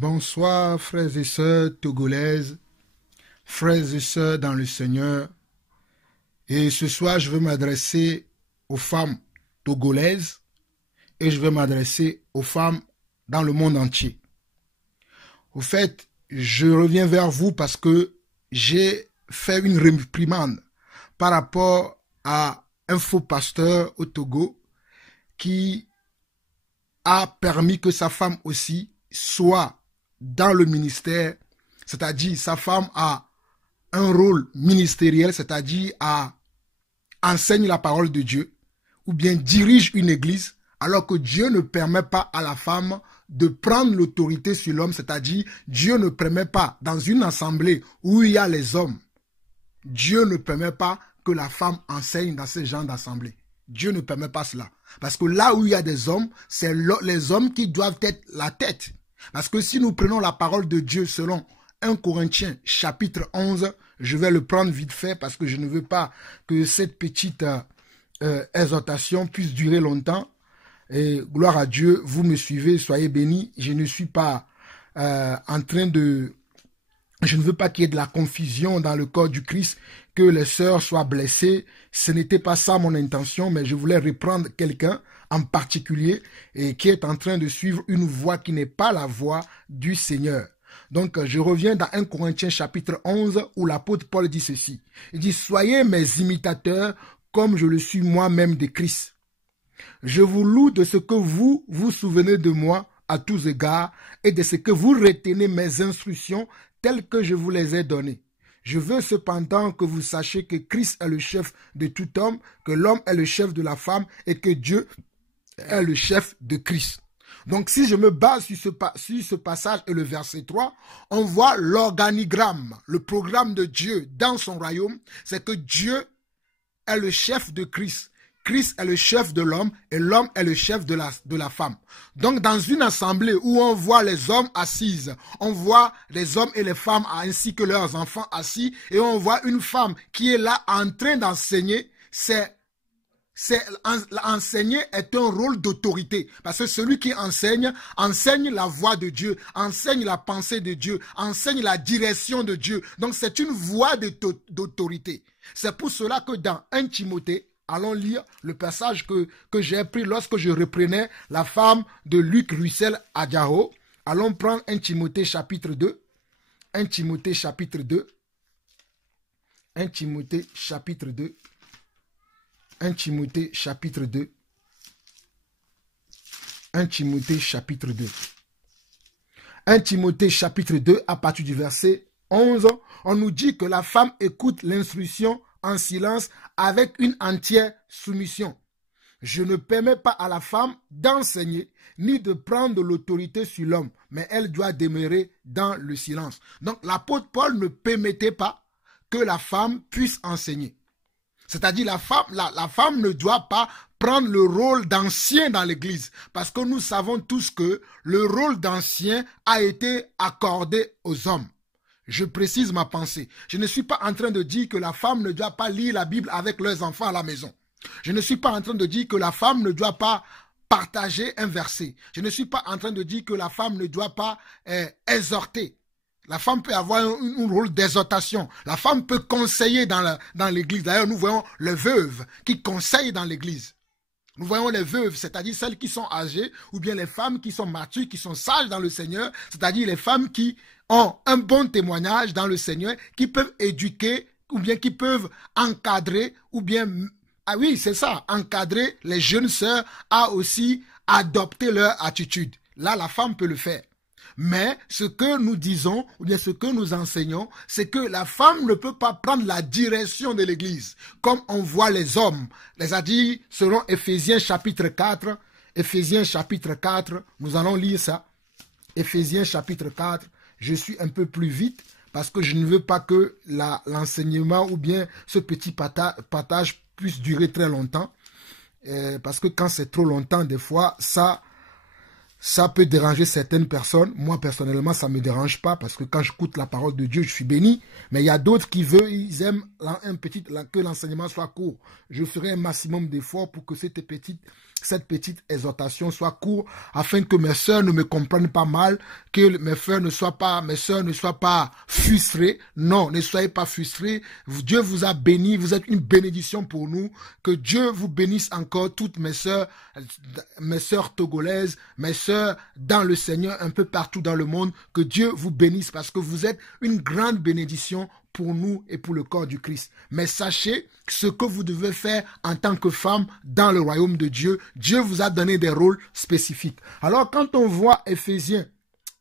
Bonsoir frères et sœurs togolaises, frères et sœurs dans le Seigneur. Et ce soir, je veux m'adresser aux femmes togolaises et je veux m'adresser aux femmes dans le monde entier. Au fait, je reviens vers vous parce que j'ai fait une réprimande par rapport à un faux pasteur au Togo qui a permis que sa femme aussi soit dans le ministère, c'est-à-dire sa femme a un rôle ministériel, c'est-à-dire enseigne la parole de Dieu, ou bien dirige une église, alors que Dieu ne permet pas à la femme de prendre l'autorité sur l'homme, c'est-à-dire Dieu ne permet pas dans une assemblée où il y a les hommes, Dieu ne permet pas que la femme enseigne dans ce genre d'assemblée. Dieu ne permet pas cela. Parce que là où il y a des hommes, c'est les hommes qui doivent être la tête. Parce que si nous prenons la parole de Dieu selon 1 Corinthiens chapitre 11, je vais le prendre vite fait parce que je ne veux pas que cette petite exhortation puisse durer longtemps. Et gloire à Dieu, vous me suivez, soyez bénis. Je ne suis pas en train de... Je ne veux pas qu'il y ait de la confusion dans le corps du Christ, que les sœurs soient blessées. Ce n'était pas ça mon intention, mais je voulais reprendre quelqu'un en particulier et qui est en train de suivre une voie qui n'est pas la voie du Seigneur. Donc, je reviens dans 1 Corinthiens chapitre 11 où l'apôtre Paul dit ceci. Il dit, « Soyez mes imitateurs comme je le suis moi-même de Christ. Je vous loue de ce que vous vous souvenez de moi à tous égards et de ce que vous retenez mes instructions telles que je vous les ai données. Je veux cependant que vous sachiez que Christ est le chef de tout homme, que l'homme est le chef de la femme et que Dieu est le chef de Christ. » Donc si je me base sur ce passage et le verset 3, on voit l'organigramme, le programme de Dieu dans son royaume, c'est que Dieu est le chef de Christ. Christ est le chef de l'homme et l'homme est le chef de la femme. Donc dans une assemblée où on voit les hommes assises, on voit les hommes et les femmes ainsi que leurs enfants assis et on voit une femme qui est là en train d'enseigner, enseigner est un rôle d'autorité parce que celui qui enseigne la voix de Dieu, enseigne la pensée de Dieu, enseigne la direction de Dieu. Donc c'est une voix d'autorité. C'est pour cela que dans 1 Timothée, allons lire le passage que j'ai pris lorsque je reprenais la femme de Luc Russell Adjao. Allons prendre 1 Timothée chapitre 2. 1 Timothée chapitre 2. 1 Timothée chapitre 2. 1 Timothée chapitre 2. 1 Timothée chapitre 2. 1 Timothée chapitre 2, à partir du verset 11, on nous dit que la femme écoute l'instruction en silence avec une entière soumission. Je ne permets pas à la femme d'enseigner ni de prendre l'autorité sur l'homme, mais elle doit demeurer dans le silence. Donc l'apôtre Paul ne permettait pas que la femme puisse enseigner. C'est-à-dire la femme ne doit pas prendre le rôle d'ancien dans l'église. Parce que nous savons tous que le rôle d'ancien a été accordé aux hommes. Je précise ma pensée. Je ne suis pas en train de dire que la femme ne doit pas lire la Bible avec leurs enfants à la maison. Je ne suis pas en train de dire que la femme ne doit pas partager un verset. Je ne suis pas en train de dire que la femme ne doit pas exhorter. La femme peut avoir un rôle d'exhortation. La femme peut conseiller dans l'église. D'ailleurs, nous voyons les veuves qui conseillent dans l'église. Nous voyons les veuves, c'est-à-dire celles qui sont âgées, ou bien les femmes qui sont matures, qui sont sages dans le Seigneur, c'est-à-dire les femmes qui ont un bon témoignage dans le Seigneur, qui peuvent éduquer, ou bien qui peuvent encadrer, ou bien, ah oui, c'est ça, encadrer les jeunes sœurs à aussi adopter leur attitude. Là, la femme peut le faire. Mais ce que nous disons, ou bien ce que nous enseignons, c'est que la femme ne peut pas prendre la direction de l'église, comme on voit les hommes. Les a dit selon Éphésiens chapitre 4, Éphésiens chapitre 4, nous allons lire ça. Éphésiens chapitre 4, je suis un peu plus vite, parce que je ne veux pas que l'enseignement ou bien ce petit partage puisse durer très longtemps. Parce que quand c'est trop longtemps, des fois, ça peut déranger certaines personnes. Moi, personnellement, ça ne me dérange pas parce que quand j'écoute la parole de Dieu, je suis béni. Mais il y a d'autres qui veulent, ils aiment que l'enseignement soit court. Je ferai un maximum d'efforts pour que cette petite cette petite exhortation soit courte afin que mes sœurs ne me comprennent pas mal, que mes sœurs ne soient pas frustrées. Non, ne soyez pas frustrés. Dieu vous a béni, vous êtes une bénédiction pour nous. Que Dieu vous bénisse encore, toutes mes sœurs togolaises, mes sœurs dans le Seigneur un peu partout dans le monde. Que Dieu vous bénisse parce que vous êtes une grande bénédiction pour nous et pour le corps du Christ. Mais sachez ce que vous devez faire en tant que femme dans le royaume de Dieu. Dieu vous a donné des rôles spécifiques. Alors quand on voit Éphésiens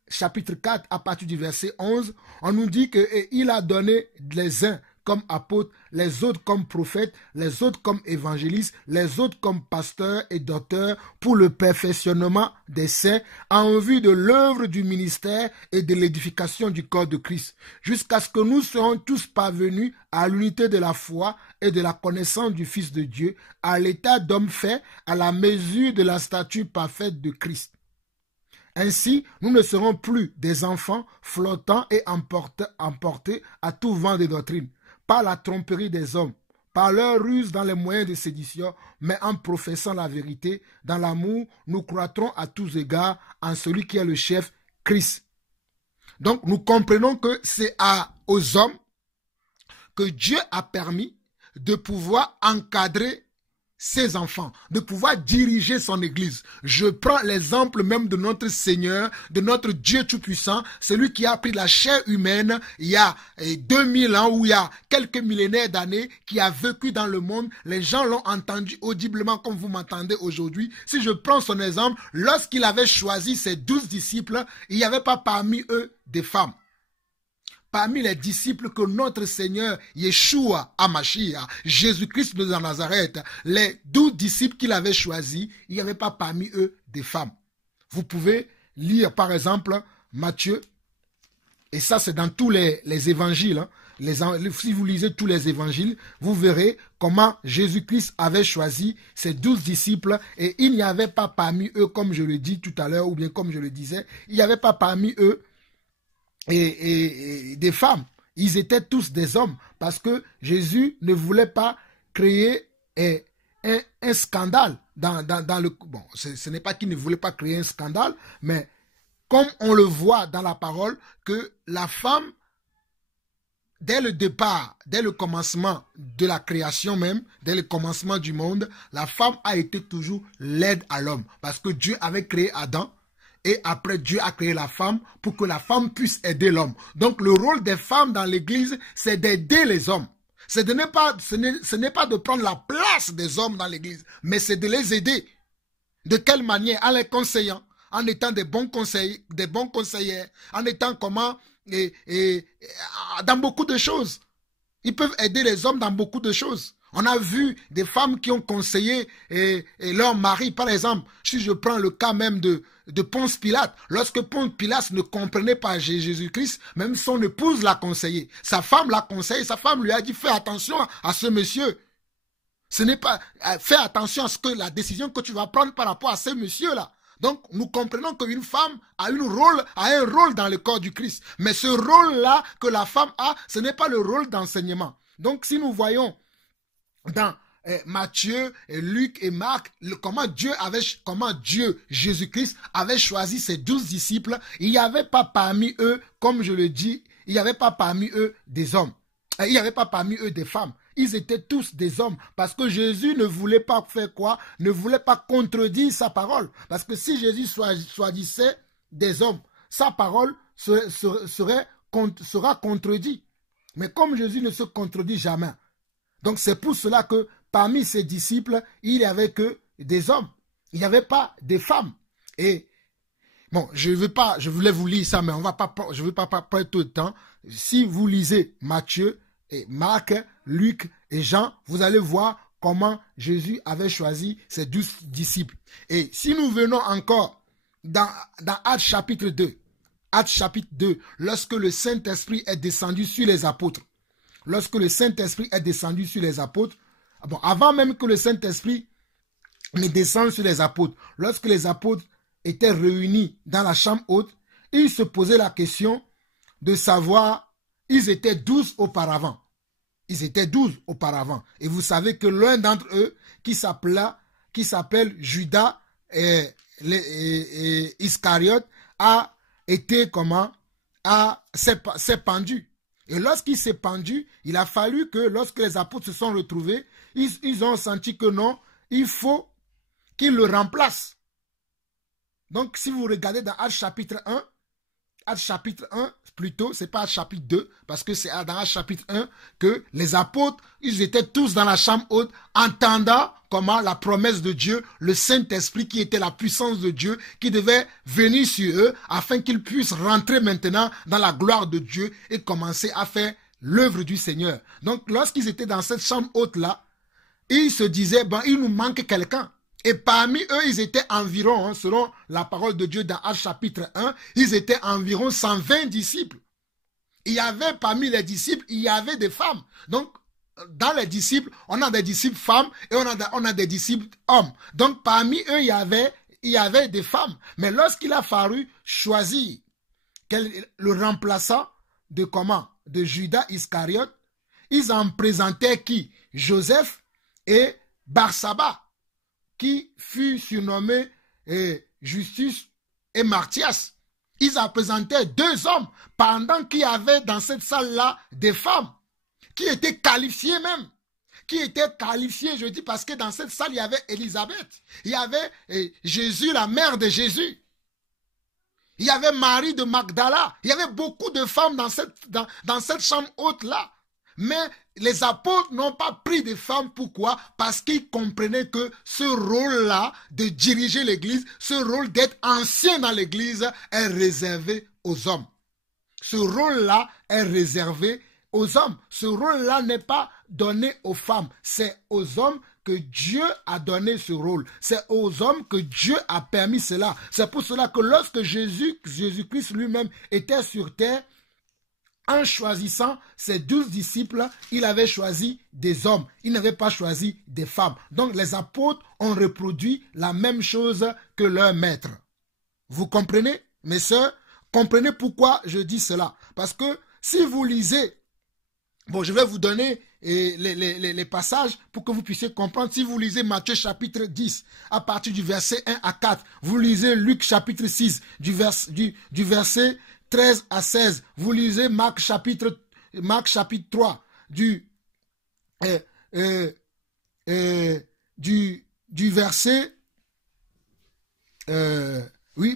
chapitre 4 à partir du verset 11, on nous dit qu'il a donné les uns comme apôtres, les autres comme prophètes, les autres comme évangélistes, les autres comme pasteurs et docteurs pour le perfectionnement des saints en vue de l'œuvre du ministère et de l'édification du corps de Christ, jusqu'à ce que nous soyons tous parvenus à l'unité de la foi et de la connaissance du Fils de Dieu, à l'état d'homme fait, à la mesure de la stature parfaite de Christ. Ainsi, nous ne serons plus des enfants flottants et emportés à tout vent de doctrine, par la tromperie des hommes, par leur ruse dans les moyens de sédition, mais en professant la vérité, dans l'amour, nous croîtrons à tous égards en celui qui est le chef, Christ. Donc, nous comprenons que c'est aux hommes que Dieu a permis de pouvoir encadrer ses enfants, de pouvoir diriger son église. Je prends l'exemple même de notre Seigneur, de notre Dieu Tout-Puissant, celui qui a pris la chair humaine il y a 2000 ans ou il y a quelques millénaires d'années, qui a vécu dans le monde. Les gens l'ont entendu audiblement comme vous m'entendez aujourd'hui. Si je prends son exemple, lorsqu'il avait choisi ses 12 disciples, il n'y avait pas parmi eux des femmes. Parmi les disciples que notre Seigneur Yeshua HaMashiach, Jésus-Christ de Nazareth, les 12 disciples qu'il avait choisis, il n'y avait pas parmi eux des femmes. Vous pouvez lire par exemple Matthieu, et ça c'est dans tous les évangiles. Si vous lisez tous les évangiles, vous verrez comment Jésus-Christ avait choisi ses 12 disciples et il n'y avait pas parmi eux, comme je le dis tout à l'heure, ou bien comme je le disais, il n'y avait pas parmi eux et des femmes. Ils étaient tous des hommes parce que Jésus ne voulait pas créer un scandale dans le... Bon, ce n'est pas qu'il ne voulait pas créer un scandale, mais comme on le voit dans la parole, que la femme, dès le départ, dès le commencement de la création même, dès le commencement du monde, la femme a été toujours l'aide à l'homme parce que Dieu avait créé Adam. Et après, Dieu a créé la femme pour que la femme puisse aider l'homme. Donc, le rôle des femmes dans l'église, c'est d'aider les hommes. Ce n'est pas de prendre la place des hommes dans l'église, mais c'est de les aider. De quelle manière? En les conseillant, en étant des bons conseillers, en étant dans beaucoup de choses. Ils peuvent aider les hommes dans beaucoup de choses. On a vu des femmes qui ont conseillé leur mari, par exemple. Si je prends le cas même de Ponce Pilate, lorsque Ponce Pilate ne comprenait pas Jésus-Christ, même son épouse l'a conseillé. Sa femme l'a conseillé, sa femme lui a dit fais attention à ce monsieur. Ce n'est pas fais attention à ce que la décision que tu vas prendre par rapport à ce monsieur-là. Donc, nous comprenons qu'une femme a un rôle dans le corps du Christ. Mais ce rôle-là que la femme a, ce n'est pas le rôle d'enseignement. Donc, si nous voyons dans Matthieu, Luc et Marc, comment Dieu, Jésus-Christ, avait choisi ses 12 disciples, il n'y avait pas parmi eux, comme je le dis, il n'y avait pas parmi eux des hommes. Il n'y avait pas parmi eux des femmes. Ils étaient tous des hommes. Parce que Jésus ne voulait pas faire quoi? Ne voulait pas contredire sa parole. Parce que si Jésus choisissait des hommes, sa parole sera contredite. Mais comme Jésus ne se contredit jamais, donc c'est pour cela que parmi ses disciples, il n'y avait que des hommes. Il n'y avait pas des femmes. Et bon, je voulais vous lire ça, mais je ne vais pas prendre tout le temps. Si vous lisez Matthieu et Marc, Luc et Jean, vous allez voir comment Jésus avait choisi ses 12 disciples. Et si nous venons encore dans Actes chapitre 2, lorsque le Saint-Esprit est descendu sur les apôtres, bon, avant même que le Saint-Esprit ne descende sur les apôtres, lorsque les apôtres étaient réunis dans la chambre haute, ils se posaient la question de savoir, ils étaient 12 auparavant. Et vous savez que l'un d'entre eux, qui s'appelait qui s'appelle Judas Iscariote a été s'est pendu. Et lorsqu'il s'est pendu, il a fallu que lorsque les apôtres se sont retrouvés, ils ont senti que non, il faut qu'il le remplace. Donc si vous regardez dans Actes chapitre 1, Actes chapitre 1, plutôt, c'est pas Actes chapitre 2, parce que c'est dans Actes chapitre 1 que les apôtres, ils étaient tous dans la chambre haute, entendant comment la promesse de Dieu, le Saint-Esprit qui était la puissance de Dieu, qui devait venir sur eux, afin qu'ils puissent rentrer maintenant dans la gloire de Dieu et commencer à faire l'œuvre du Seigneur. Donc, lorsqu'ils étaient dans cette chambre haute-là, ils se disaient, il nous manque quelqu'un. Et parmi eux, ils étaient environ, selon la parole de Dieu dans Actes chapitre 1, ils étaient environ 120 disciples. Il y avait parmi les disciples, il y avait des femmes. Donc, dans les disciples, on a des disciples femmes et on a des disciples hommes. Donc, parmi eux, il y avait des femmes. Mais lorsqu'il a fallu choisir le remplaçant de Judas Iscariote, ils en présentaient qui? Joseph et Barsaba, qui fut surnommé Justus et Martias. Ils en présentaient deux hommes, pendant qu'il y avait dans cette salle-là des femmes, qui étaient qualifiées même. Qui étaient qualifiées, je dis, parce que dans cette salle, il y avait Élisabeth. Il y avait Jésus, la mère de Jésus. Il y avait Marie de Magdala. Il y avait beaucoup de femmes dans cette chambre haute-là. Mais les apôtres n'ont pas pris des femmes. Pourquoi? Parce qu'ils comprenaient que ce rôle-là de diriger l'église, ce rôle d'être ancien dans l'église est réservé aux hommes. Ce rôle-là est réservé aux hommes. Ce rôle-là n'est pas donné aux femmes. C'est aux hommes que Dieu a donné ce rôle. C'est aux hommes que Dieu a permis cela. C'est pour cela que lorsque Jésus-Christ lui-même était sur terre, en choisissant ses 12 disciples, il avait choisi des hommes. Il n'avait pas choisi des femmes. Donc les apôtres ont reproduit la même chose que leur maître. Vous comprenez, mes sœurs? Comprenez pourquoi je dis cela. Parce que si vous lisez, je vais vous donner les passages pour que vous puissiez comprendre. Si vous lisez Matthieu chapitre 10, à partir du verset 1 à 4, vous lisez Luc chapitre 6, du verset 13 à 16. Vous lisez Marc chapitre 3 du verset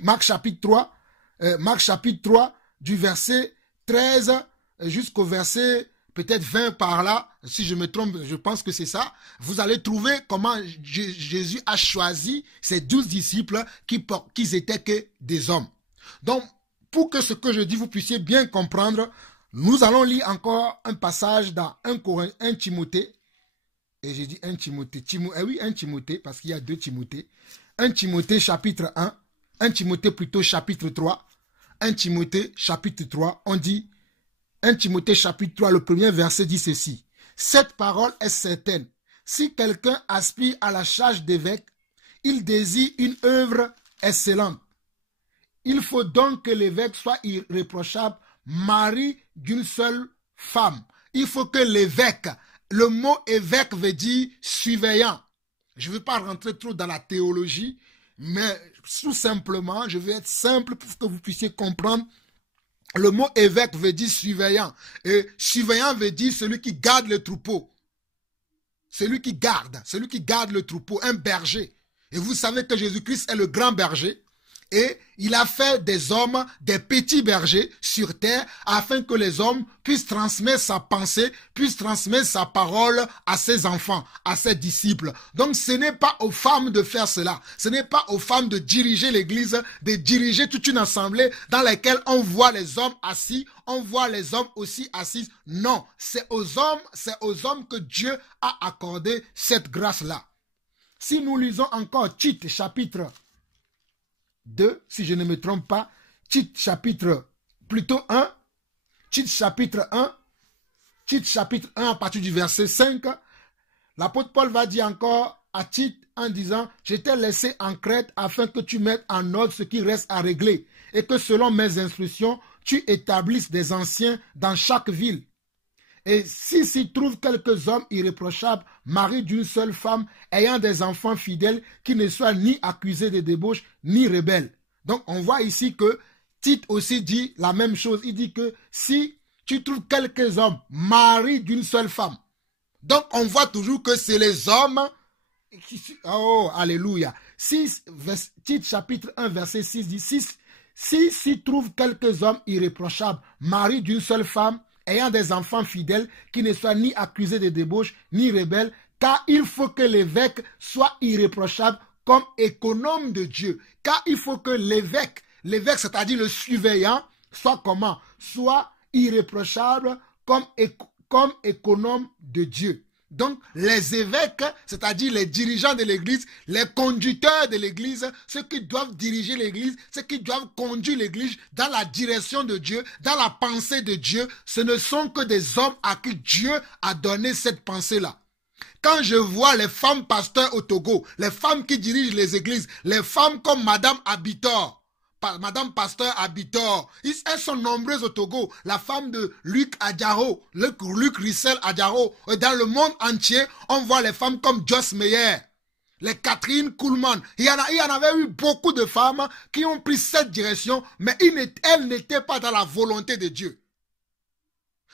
Marc chapitre 3 du verset 13 jusqu'au verset peut-être 20 par là, si je me trompe, je pense que c'est ça. Vous allez trouver comment Jésus a choisi ses 12 disciples qui étaient que des hommes. Donc, pour que ce que je dis, vous puissiez bien comprendre, nous allons lire encore un passage dans 1 Timothée. Et j'ai dit 1 Timothée. 1 Timothée, parce qu'il y a 2 Timothée. 1 Timothée chapitre 1. 1 Timothée plutôt chapitre 3. 1 Timothée chapitre 3. On dit, 1 Timothée chapitre 3, le premier verset dit ceci. Cette parole est certaine. Si quelqu'un aspire à la charge d'évêque, il désire une œuvre excellente. Il faut donc que l'évêque soit irréprochable, mari d'une seule femme. Il faut que l'évêque, le mot évêque veut dire surveillant. Je ne veux pas rentrer trop dans la théologie, mais tout simplement, je vais être simple pour que vous puissiez comprendre. Le mot évêque veut dire surveillant. Et surveillant veut dire celui qui garde le troupeau. Celui qui garde le troupeau, un berger. Et vous savez que Jésus-Christ est le grand berger. Et il a fait des hommes, des petits bergers sur terre, afin que les hommes puissent transmettre sa pensée, puissent transmettre sa parole à ses enfants, à ses disciples. Donc ce n'est pas aux femmes de faire cela. Ce n'est pas aux femmes de diriger l'église, de diriger toute une assemblée dans laquelle on voit les hommes assis, on voit les hommes aussi assis. Non, c'est aux hommes que Dieu a accordé cette grâce-là. Si nous lisons encore Tite chapitre 2, si je ne me trompe pas, Tite chapitre 1 à partir du verset 5, l'apôtre Paul va dire encore à Tite en disant, je t'ai laissé en Crète afin que tu mettes en ordre ce qui reste à régler et que selon mes instructions, tu établisses des anciens dans chaque ville. Et si s'y trouvent quelques hommes irréprochables, maris d'une seule femme, ayant des enfants fidèles, qui ne soient ni accusés de débauche, ni rebelles. Donc, on voit ici que Tite aussi dit la même chose. Il dit que si tu trouves quelques hommes maris d'une seule femme, donc on voit toujours que c'est les hommes qui... Oh, alléluia. Tite chapitre 1, verset 6 dit, si s'y trouvent quelques hommes irréprochables, maris d'une seule femme, ayant des enfants fidèles, qui ne soient ni accusés de débauche, ni rebelles, car il faut que l'évêque soit irréprochable comme économe de Dieu. Car il faut que l'évêque, c'est-à-dire le surveillant, soit comment? Soit irréprochable comme économe de Dieu. Donc, les évêques, c'est-à-dire les dirigeants de l'Église, les conducteurs de l'Église, ceux qui doivent diriger l'Église, ceux qui doivent conduire l'Église dans la direction de Dieu, dans la pensée de Dieu, ce ne sont que des hommes à qui Dieu a donné cette pensée-là. Quand je vois les femmes pasteurs au Togo, les femmes qui dirigent les églises, les femmes comme Madame Abitor, Madame Pasteur Abitor, elles sont nombreuses au Togo. La femme de Luc Adjaro, Luc Rissel Adjaro. Dans le monde entier, on voit les femmes comme Joss Meyer, les Catherine Kuhlman. Il y en avait eu beaucoup de femmes qui ont pris cette direction, mais elles n'étaient pas dans la volonté de Dieu.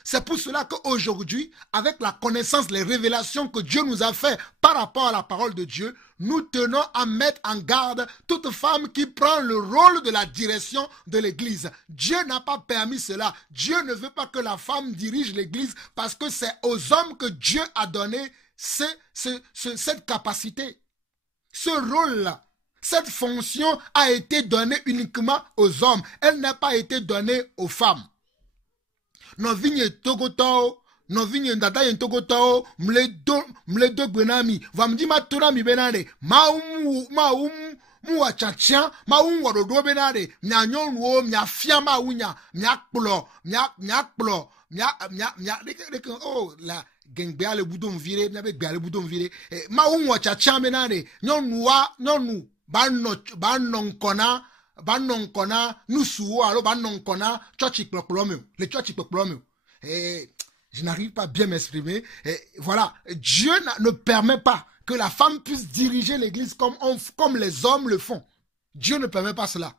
C'est pour cela qu'aujourd'hui, avec la connaissance, les révélations que Dieu nous a fait par rapport à la parole de Dieu, nous tenons à mettre en garde toute femme qui prend le rôle de la direction de l'Église. Dieu n'a pas permis cela. Dieu ne veut pas que la femme dirige l'Église parce que c'est aux hommes que Dieu a donné cette capacité. Ce rôle-là, cette fonction a été donnée uniquement aux hommes. Elle n'a pas été donnée aux femmes. No vigne togoto, no vigne ndata yen togoto, mledo gbenami, vamdi ma tonami benade, mu wachachia, ma wadodo benade, mia nyonwo, mia fiama unya, mia kplo, oh, la, gengbe ale boudon vire, n'abe gbe boudon vire, ma wachachia benade, nyonu, banon kona, Banonkona, nous souons, alors Banonkona, le tchotchikplomo. Et je n'arrive pas à bien m'exprimer. Voilà, Dieu ne permet pas que la femme puisse diriger l'église comme les hommes le font. Dieu ne permet pas cela.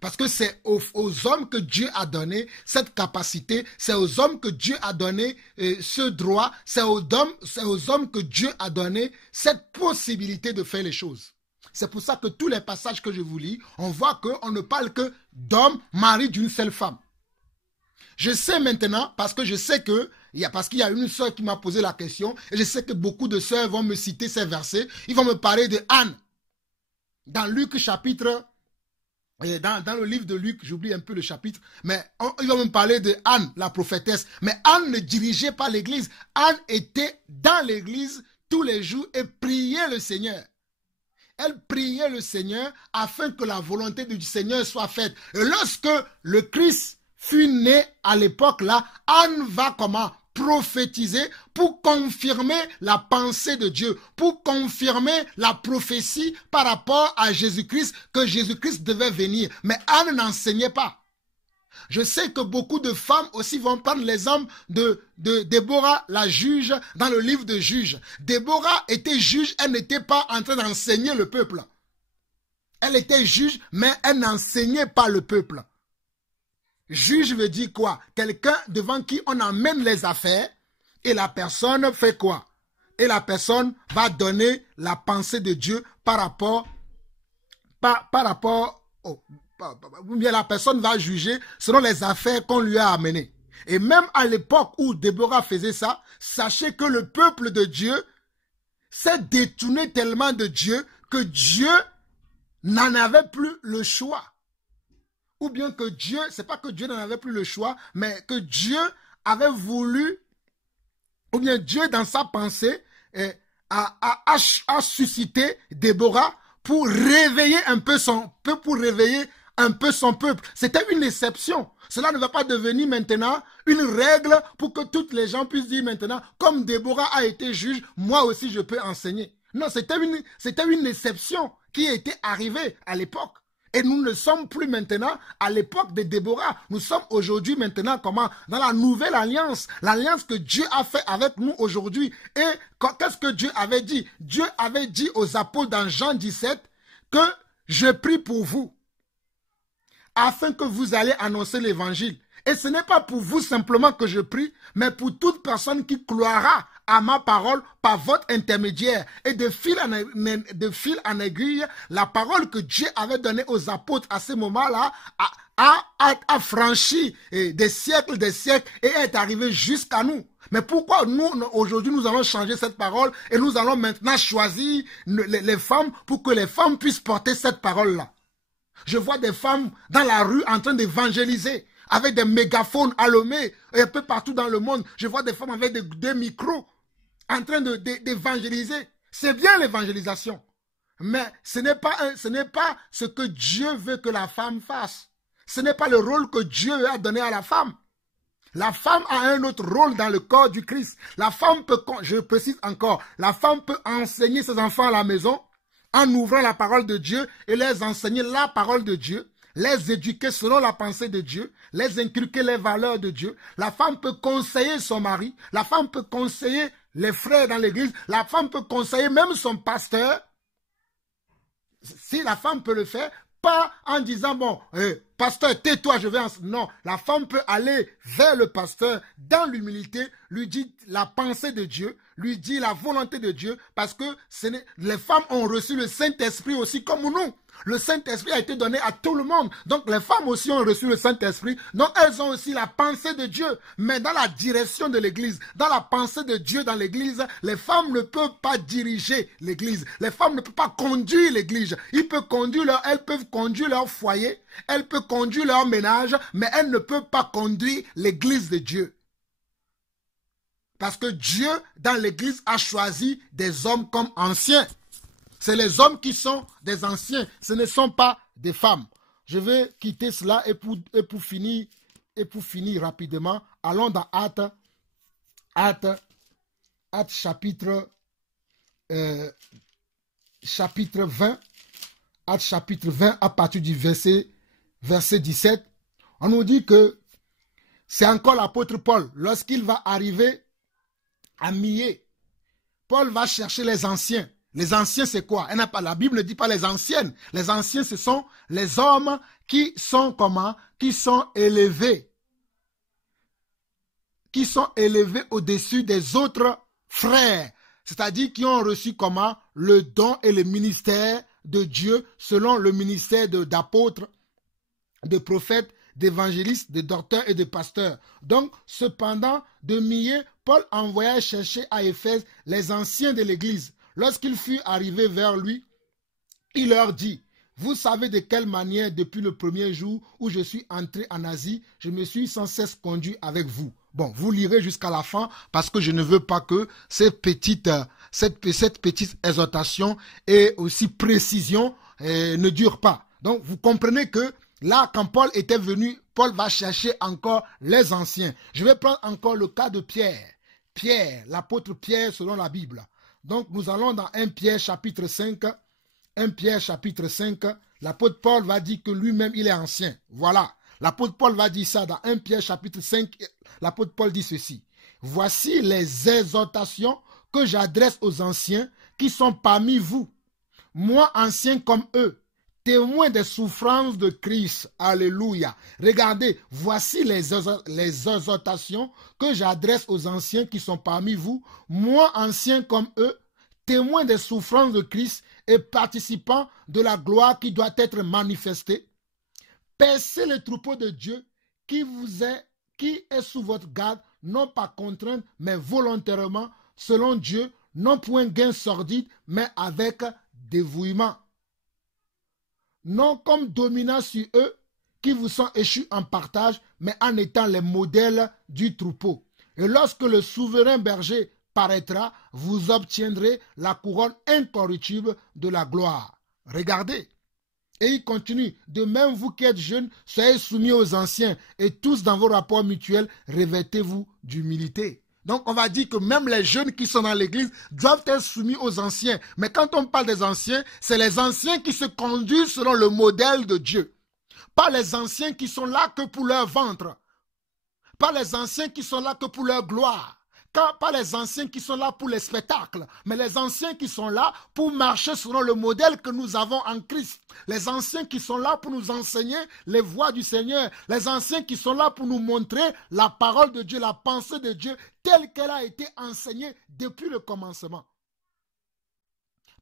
Parce que c'est aux hommes que Dieu a donné cette capacité, c'est aux hommes que Dieu a donné ce droit, c'est aux hommes que Dieu a donné cette possibilité de faire les choses. C'est pour ça que tous les passages que je vous lis, on voit qu'on ne parle que d'hommes mariés d'une seule femme. Je sais maintenant, parce qu'il y a une sœur qui m'a posé la question, et je sais que beaucoup de sœurs vont me citer ces versets, ils vont me parler de Anne. Dans Luc chapitre, dans le livre de Luc, j'oublie un peu le chapitre, mais ils vont me parler de Anne, la prophétesse. Mais Anne ne dirigeait pas l'église. Anne était dans l'église tous les jours et priait le Seigneur. Elle priait le Seigneur afin que la volonté du Seigneur soit faite. Et lorsque le Christ fut né à l'époque là, Anne va comment? Prophétiser pour confirmer la pensée de Dieu, pour confirmer la prophétie par rapport à Jésus-Christ, que Jésus-Christ devait venir. Mais Anne n'enseignait pas. Je sais que beaucoup de femmes aussi vont prendre l'exemple de Déborah, la juge, dans le livre de Juges. Déborah était juge, elle n'était pas en train d'enseigner le peuple. Elle était juge, mais elle n'enseignait pas le peuple. Juge veut dire quoi? Quelqu'un devant qui on amène les affaires et la personne fait quoi? Et la personne va donner la pensée de Dieu par rapport au... Ou bien la personne va juger selon les affaires qu'on lui a amenées. Et même à l'époque où Déborah faisait ça, sachez que le peuple de Dieu s'est détourné tellement de Dieu que Dieu n'en avait plus le choix. Ou bien que Dieu, c'est pas que Dieu n'en avait plus le choix, mais que Dieu avait voulu, ou bien Dieu dans sa pensée a suscité Déborah pour réveiller un peu son peuple. C'était une exception. Cela ne va pas devenir maintenant une règle pour que toutes les gens puissent dire maintenant, comme Déborah a été juge, moi aussi je peux enseigner. Non, c'était une exception qui était arrivée à l'époque. Et nous ne sommes plus maintenant à l'époque de Déborah. Nous sommes aujourd'hui maintenant comment? Dans la nouvelle alliance. L'alliance que Dieu a fait avec nous aujourd'hui. Et qu'est-ce que Dieu avait dit? Dieu avait dit aux apôtres dans Jean 17 que je prie pour vous afin que vous allez annoncer l'évangile. Et ce n'est pas pour vous simplement que je prie, mais pour toute personne qui croira à ma parole par votre intermédiaire. Et de fil en aiguille, la parole que Dieu avait donnée aux apôtres à ce moment-là a franchi des siècles et est arrivée jusqu'à nous. Mais pourquoi nous, aujourd'hui, nous allons changer cette parole et nous allons maintenant choisir les femmes pour que les femmes puissent porter cette parole-là? Je vois des femmes dans la rue en train d'évangéliser, avec des mégaphones allumés, et un peu partout dans le monde. Je vois des femmes avec des micros en train d'évangéliser. C'est bien l'évangélisation. Mais ce n'est pas ce que Dieu veut que la femme fasse. Ce n'est pas le rôle que Dieu a donné à la femme. La femme a un autre rôle dans le corps du Christ. La femme peut, je précise encore, la femme peut enseigner ses enfants à la maison en ouvrant la parole de Dieu et les enseigner la parole de Dieu, les éduquer selon la pensée de Dieu, les inculquer les valeurs de Dieu. La femme peut conseiller son mari, la femme peut conseiller les frères dans l'église, la femme peut conseiller même son pasteur. Si la femme peut le faire, pas en disant, bon, pasteur, tais-toi, je vais enseigner. Non, la femme peut aller vers le pasteur dans l'humilité, lui dire la pensée de Dieu, lui dire la volonté de Dieu, parce que les femmes ont reçu le Saint-Esprit aussi comme nous. Le Saint-Esprit a été donné à tout le monde. Donc les femmes aussi ont reçu le Saint-Esprit. Donc elles ont aussi la pensée de Dieu. Mais dans la direction de l'Église, dans la pensée de Dieu dans l'Église, les femmes ne peuvent pas diriger l'Église. Les femmes ne peuvent pas conduire l'Église. Elles peuvent conduire leur foyer, elles peuvent conduire leur ménage, mais elles ne peuvent pas conduire l'Église de Dieu. Parce que Dieu, dans l'Église, a choisi des hommes comme anciens. C'est les hommes qui sont des anciens, ce ne sont pas des femmes. Je vais quitter cela et pour finir rapidement, allons dans Actes chapitre 20. Actes chapitre 20 à partir du verset 17. On nous dit que c'est encore l'apôtre Paul, lorsqu'il va arriver à Milet, Paul va chercher les anciens. Les anciens, c'est quoi? La Bible ne dit pas les anciennes. Les anciens, ce sont les hommes qui sont comment? Qui sont élevés. Qui sont élevés au-dessus des autres frères. C'est-à-dire qui ont reçu comment? Le don et le ministère de Dieu selon le ministère d'apôtres, de prophètes, d'évangélistes, de docteurs et de pasteurs. Donc, cependant, de Milet, Paul envoya chercher à Éphèse les anciens de l'Église. Lorsqu'il fut arrivé vers lui, il leur dit, « Vous savez de quelle manière, depuis le premier jour où je suis entré en Asie, je me suis sans cesse conduit avec vous. » Bon, vous lirez jusqu'à la fin parce que je ne veux pas que cette petite exhortation et aussi précision ne dure pas. Donc, vous comprenez que là, quand Paul était venu, Paul va chercher encore les anciens. Je vais prendre encore le cas de Pierre. Pierre, l'apôtre Pierre selon la Bible. Donc, nous allons dans 1 Pierre chapitre 5. 1 Pierre chapitre 5, l'apôtre Paul va dire que lui-même, il est ancien. Voilà. L'apôtre Paul va dire ça dans 1 Pierre chapitre 5. L'apôtre Paul dit ceci. « Voici les exhortations que j'adresse aux anciens qui sont parmi vous. Moi, ancien comme eux, témoin des souffrances de Christ. » Alléluia. Regardez, voici les exhortations que j'adresse aux anciens qui sont parmi vous. Moi, ancien comme eux, témoin des souffrances de Christ et participant de la gloire qui doit être manifestée. Percez le troupeau de Dieu qui est sous votre garde, non pas contrainte, mais volontairement, selon Dieu, non point gain sordide, mais avec dévouement. Non comme dominant sur eux qui vous sont échus en partage, mais en étant les modèles du troupeau. Et lorsque le souverain berger paraîtra, vous obtiendrez la couronne incorruptible de la gloire. Regardez. Et il continue. De même, vous qui êtes jeunes, soyez soumis aux anciens, et tous dans vos rapports mutuels, revêtez-vous d'humilité. Donc on va dire que même les jeunes qui sont dans l'église doivent être soumis aux anciens. Mais quand on parle des anciens, c'est les anciens qui se conduisent selon le modèle de Dieu. Pas les anciens qui sont là que pour leur ventre. Pas les anciens qui sont là que pour leur gloire. Pas les anciens qui sont là pour les spectacles, mais les anciens qui sont là pour marcher selon le modèle que nous avons en Christ. Les anciens qui sont là pour nous enseigner les voies du Seigneur. Les anciens qui sont là pour nous montrer la parole de Dieu, la pensée de Dieu, telle qu'elle a été enseignée depuis le commencement.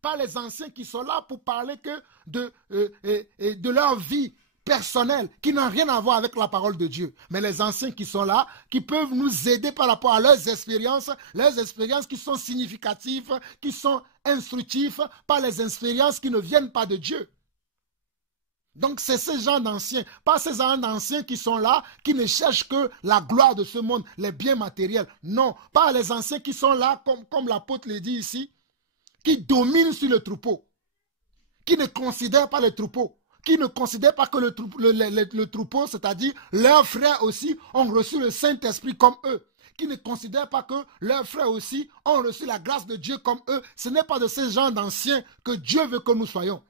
Pas les anciens qui sont là pour parler que de leur vie personnels qui n'ont rien à voir avec la parole de Dieu. Mais les anciens qui sont là, qui peuvent nous aider par rapport à leurs expériences qui sont significatives, qui sont instructives, pas les expériences qui ne viennent pas de Dieu. Donc c'est ces gens d'anciens, pas ces gens d'anciens qui sont là, qui ne cherchent que la gloire de ce monde, les biens matériels. Non, pas les anciens qui sont là, comme l'apôtre le dit ici, qui dominent sur le troupeau, qui ne considèrent pas le troupeau, qui ne considèrent pas que le troupeau, c'est-à-dire leurs frères aussi, ont reçu le Saint-Esprit comme eux, qui ne considèrent pas que leurs frères aussi ont reçu la grâce de Dieu comme eux. Ce n'est pas de ces gens d'anciens que Dieu veut que nous soyons.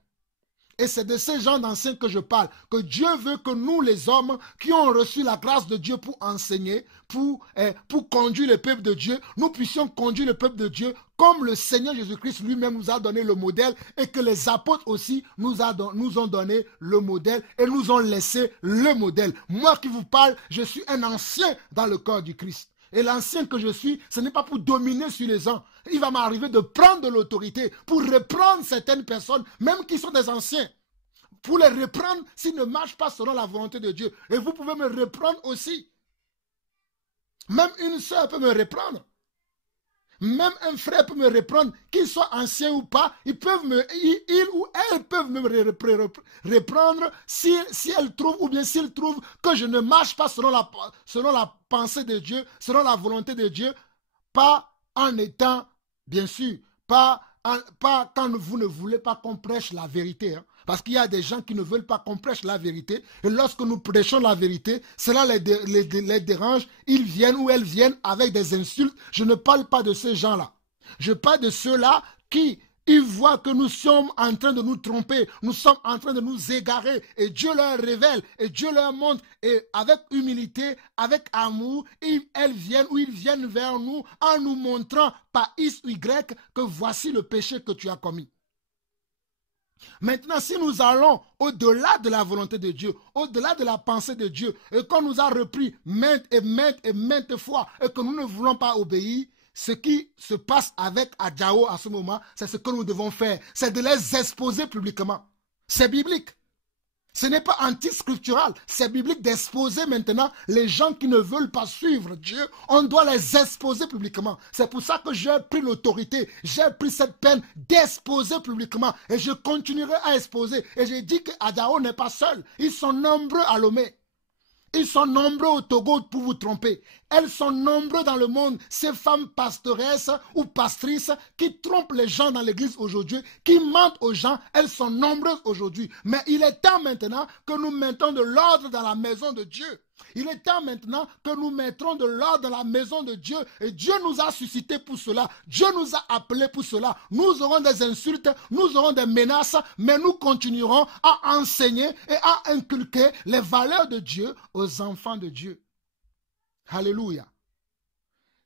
Et c'est de ces gens d'anciens que je parle, que Dieu veut que nous, les hommes, qui ont reçu la grâce de Dieu pour enseigner, pour conduire le peuple de Dieu, nous puissions conduire le peuple de Dieu comme le Seigneur Jésus-Christ lui-même nous a donné le modèle et que les apôtres aussi nous ont donné le modèle et nous ont laissé le modèle. Moi qui vous parle, je suis un ancien dans le corps du Christ. Et l'ancien que je suis, ce n'est pas pour dominer sur les gens. Il va m'arriver de prendre de l'autorité pour reprendre certaines personnes, même qui sont des anciens. Pour les reprendre s'ils ne marchent pas selon la volonté de Dieu. Et vous pouvez me reprendre aussi. Même une sœur peut me reprendre. Même un frère peut me reprendre, qu'il soit ancien ou pas, il ou elle peuvent me reprendre si elle trouve ou bien s'il trouve que je ne marche pas selon la pensée de Dieu, selon la volonté de Dieu, pas en étant, bien sûr, pas quand vous ne voulez pas qu'on prêche la vérité. Hein. Parce qu'il y a des gens qui ne veulent pas qu'on prêche la vérité. Et lorsque nous prêchons la vérité, cela les dérange. Ils viennent ou elles viennent avec des insultes. Je ne parle pas de ces gens-là. Je parle de ceux-là qui, ils voient que nous sommes en train de nous tromper. Nous sommes en train de nous égarer. Et Dieu leur révèle. Et Dieu leur montre. Et avec humilité, avec amour, elles viennent ou ils viennent vers nous en nous montrant par X ou Y que voici le péché que tu as commis. Maintenant, si nous allons au-delà de la volonté de Dieu, au-delà de la pensée de Dieu, et qu'on nous a repris maintes fois, et que nous ne voulons pas obéir, ce qui se passe avec Adjao à ce moment, c'est ce que nous devons faire. C'est de les exposer publiquement. C'est biblique. Ce n'est pas anti-scriptural, c'est biblique d'exposer maintenant les gens qui ne veulent pas suivre Dieu. On doit les exposer publiquement. C'est pour ça que j'ai pris l'autorité, j'ai pris cette peine d'exposer publiquement. Et je continuerai à exposer. Et j'ai dit que Adjao n'est pas seul. Ils sont nombreux à Lomé. Ils sont nombreux au Togo pour vous tromper. Elles sont nombreuses dans le monde, ces femmes pastoresses ou pastrices qui trompent les gens dans l'église aujourd'hui, qui mentent aux gens, elles sont nombreuses aujourd'hui. Mais il est temps maintenant que nous mettons de l'ordre dans la maison de Dieu. Il est temps maintenant que nous mettrons de l'ordre dans la maison de Dieu. Et Dieu nous a suscités pour cela. Dieu nous a appelés pour cela. Nous aurons des insultes, nous aurons des menaces, mais nous continuerons à enseigner et à inculquer les valeurs de Dieu aux enfants de Dieu. Alléluia.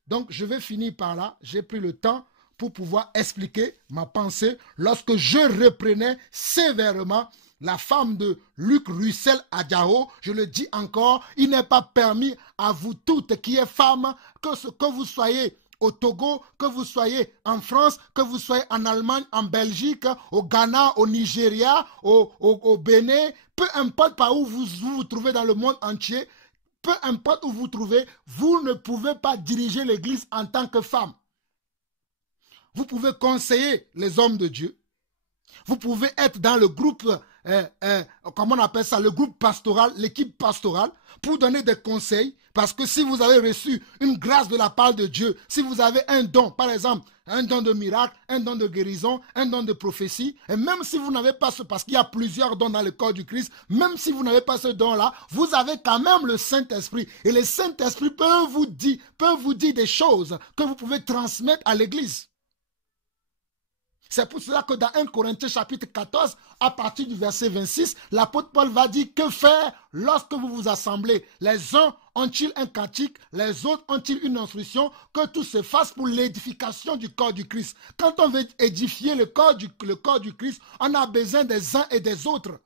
Donc, je vais finir par là. J'ai pris le temps pour pouvoir expliquer ma pensée lorsque je reprenais sévèrement la femme de Luc Russell Adjao. Je le dis encore, il n'est pas permis à vous toutes qui êtes femmes, que vous soyez au Togo, que vous soyez en France, que vous soyez en Allemagne, en Belgique, au Ghana, au Nigeria, au Bénin, peu importe par où vous vous trouvez dans le monde entier, peu importe où vous vous trouvez, vous ne pouvez pas diriger l'église en tant que femme. Vous pouvez conseiller les hommes de Dieu. Vous pouvez être dans le groupe comment on appelle ça, le groupe pastoral, l'équipe pastorale, pour donner des conseils. Parce que si vous avez reçu une grâce de la part de Dieu, si vous avez un don, par exemple, un don de miracle, un don de guérison, un don de prophétie, et même si vous n'avez pas ce, parce qu'il y a plusieurs dons dans le corps du Christ, même si vous n'avez pas ce don-là, vous avez quand même le Saint-Esprit. Et le Saint-Esprit peut vous dire des choses que vous pouvez transmettre à l'Église. C'est pour cela que dans 1 Corinthiens chapitre 14, à partir du verset 26, l'apôtre Paul va dire que faire lorsque vous vous assemblez. Les uns ont-ils un cantique, les autres ont-ils une instruction, que tout se fasse pour l'édification du corps du Christ. Quand on veut édifier le corps du Christ, on a besoin des uns et des autres.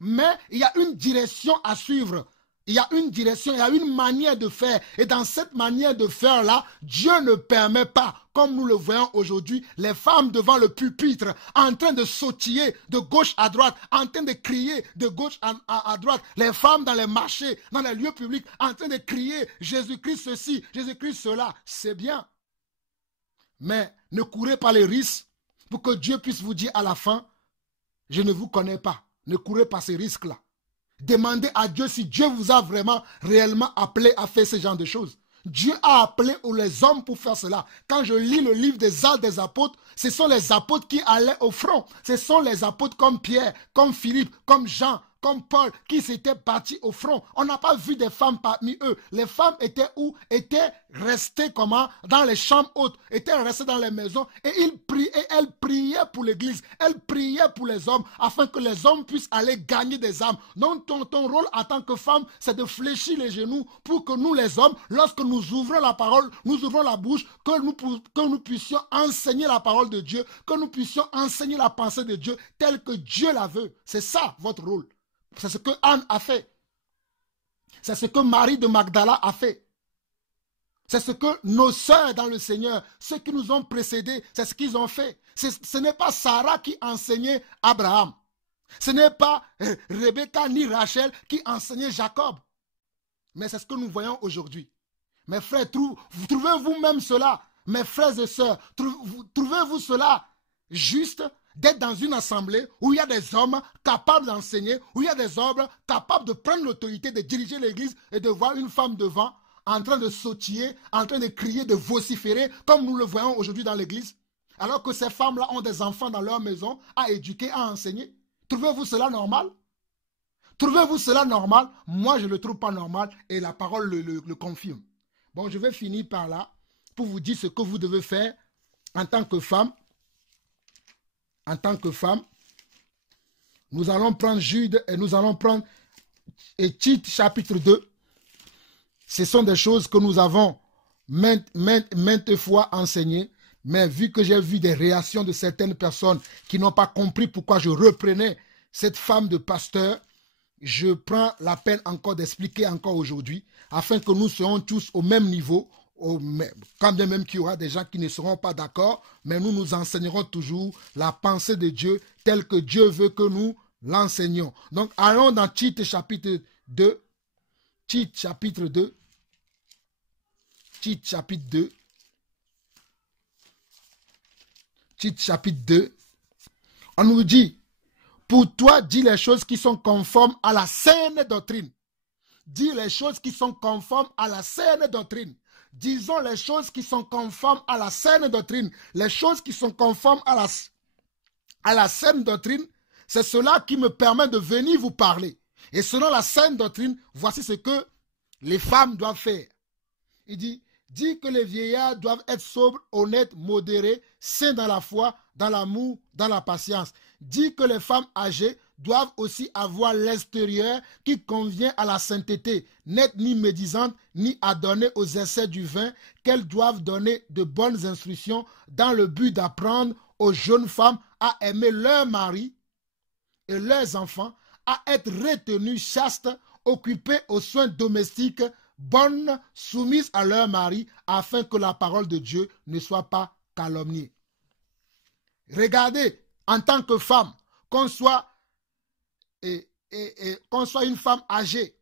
Mais il y a une direction à suivre. Il y a une direction, il y a une manière de faire. Et dans cette manière de faire-là, Dieu ne permet pas, comme nous le voyons aujourd'hui, les femmes devant le pupitre, en train de sautiller de gauche à droite, en train de crier de gauche à droite. Les femmes dans les marchés, dans les lieux publics, en train de crier Jésus-Christ ceci, Jésus-Christ cela. C'est bien. Mais ne courez pas les risques pour que Dieu puisse vous dire à la fin, je ne vous connais pas. Ne courez pas ces risques-là. Demandez à Dieu si Dieu vous a vraiment, réellement appelé à faire ce genre de choses. Dieu a appelé les hommes pour faire cela. Quand je lis le livre des Actes des Apôtres, ce sont les apôtres qui allaient au front. Ce sont les apôtres comme Pierre, comme Philippe, comme Jean, comme Paul, qui s'étaient partis au front. On n'a pas vu des femmes parmi eux. Les femmes étaient où? Étaient restées comment? Dans les chambres hautes, étaient restées dans les maisons et elles priaient pour l'église. Elles priaient pour les hommes afin que les hommes puissent aller gagner des âmes. Donc ton rôle en tant que femme, c'est de fléchir les genoux pour que nous les hommes, lorsque nous ouvrons la parole, nous ouvrons la bouche, que nous puissions enseigner la parole de Dieu, que nous puissions enseigner la pensée de Dieu telle que Dieu la veut. C'est ça votre rôle. C'est ce que Anne a fait. C'est ce que Marie de Magdala a fait. C'est ce que nos sœurs dans le Seigneur, ceux qui nous ont précédés, c'est ce qu'ils ont fait. Ce n'est pas Sarah qui enseignait Abraham. Ce n'est pas Rebecca ni Rachel qui enseignaient Jacob. Mais c'est ce que nous voyons aujourd'hui. Mes frères, trouvez-vous même cela, mes frères et sœurs, trouvez-vous cela juste d'être dans une assemblée où il y a des hommes capables d'enseigner, où il y a des hommes capables de prendre l'autorité, de diriger l'église et de voir une femme devant en train de sautiller, en train de crier, de vociférer, comme nous le voyons aujourd'hui dans l'église, alors que ces femmes-là ont des enfants dans leur maison à éduquer, à enseigner. Trouvez-vous cela normal? Trouvez-vous cela normal? Moi, je ne le trouve pas normal et la parole le confirme. Bon, je vais finir par là pour vous dire ce que vous devez faire en tant que femme. En tant que femme, nous allons prendre Jude et nous allons prendre Tite chapitre 2. Ce sont des choses que nous avons maintes fois enseignées, mais vu que j'ai vu des réactions de certaines personnes qui n'ont pas compris pourquoi je reprenais cette femme de pasteur, je prends la peine encore d'expliquer encore aujourd'hui, afin que nous soyons tous au même niveau, quand bien même qu'il y aura des gens qui ne seront pas d'accord, mais nous nous enseignerons toujours la pensée de Dieu telle que Dieu veut que nous l'enseignions. Donc allons dans Tite chapitre 2. Tite chapitre 2. Tite chapitre 2. Tite chapitre 2. On nous dit, pour toi, dis les choses qui sont conformes à la saine doctrine. Dis les choses qui sont conformes à la saine doctrine. Disons les choses qui sont conformes à la saine doctrine. Les choses qui sont conformes à la saine doctrine, c'est cela qui me permet de venir vous parler. Et selon la saine doctrine, voici ce que les femmes doivent faire. Il dit que les vieillards doivent être sobres, honnêtes, modérés, saints dans la foi, dans l'amour, dans la patience. Dit que les femmes âgées doivent aussi avoir l'extérieur qui convient à la sainteté, n'être ni médisantes, ni adonnées aux essais du vin, qu'elles doivent donner de bonnes instructions dans le but d'apprendre aux jeunes femmes à aimer leur mari et leurs enfants, à être retenues chastes, occupées aux soins domestiques, bonnes, soumises à leur mari, afin que la parole de Dieu ne soit pas calomniée. Regardez, en tant que femme, qu'on soit une femme âgée,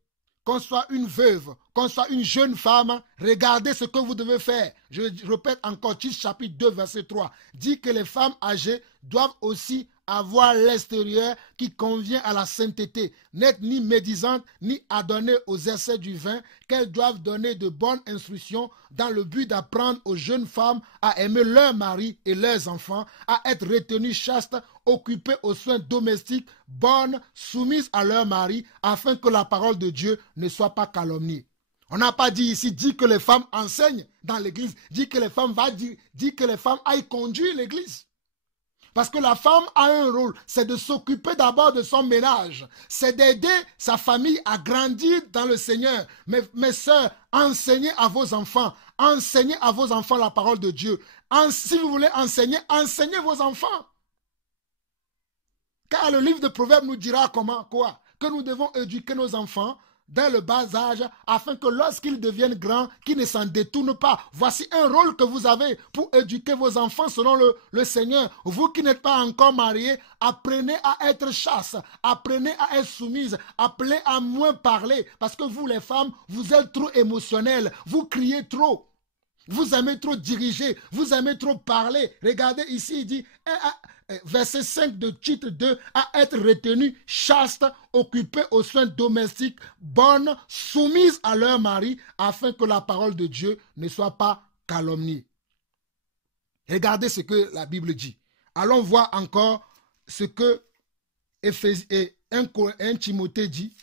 qu'on soit une veuve, qu'on soit une jeune femme, regardez ce que vous devez faire. Je répète encore, Tite chapitre 2, verset 3, dit que les femmes âgées doivent aussi avoir l'extérieur qui convient à la sainteté, n'être ni médisante, ni adonnée aux excès du vin, qu'elles doivent donner de bonnes instructions dans le but d'apprendre aux jeunes femmes à aimer leur mari et leurs enfants, à être retenues chastes, occupées aux soins domestiques, bonnes, soumises à leur mari, afin que la parole de Dieu ne soit pas calomniée. On n'a pas dit ici, dit que les femmes enseignent dans l'église, dit que les femmes dit que les femmes aillent conduire l'église. Parce que la femme a un rôle, c'est de s'occuper d'abord de son ménage, c'est d'aider sa famille à grandir dans le Seigneur. Mes sœurs, enseignez à vos enfants la parole de Dieu. Si vous voulez enseigner, enseignez vos enfants. Car le livre de Proverbes nous dira quoi? Que nous devons éduquer nos enfants dès le bas âge, afin que lorsqu'ils deviennent grands, qu'ils ne s'en détournent pas. Voici un rôle que vous avez pour éduquer vos enfants selon le Seigneur. Vous qui n'êtes pas encore mariés, apprenez à être chaste, apprenez à être soumise, apprenez à moins parler, parce que vous les femmes, vous êtes trop émotionnelles, vous criez trop. Vous aimez trop diriger, vous aimez trop parler. Regardez ici, il dit, verset 5 de titre 2, à être retenu chaste, occupé aux soins domestiques, bonnes, soumises à leur mari, afin que la parole de Dieu ne soit pas calomniée. Regardez ce que la Bible dit. Allons voir encore ce que 1 Timothée dit.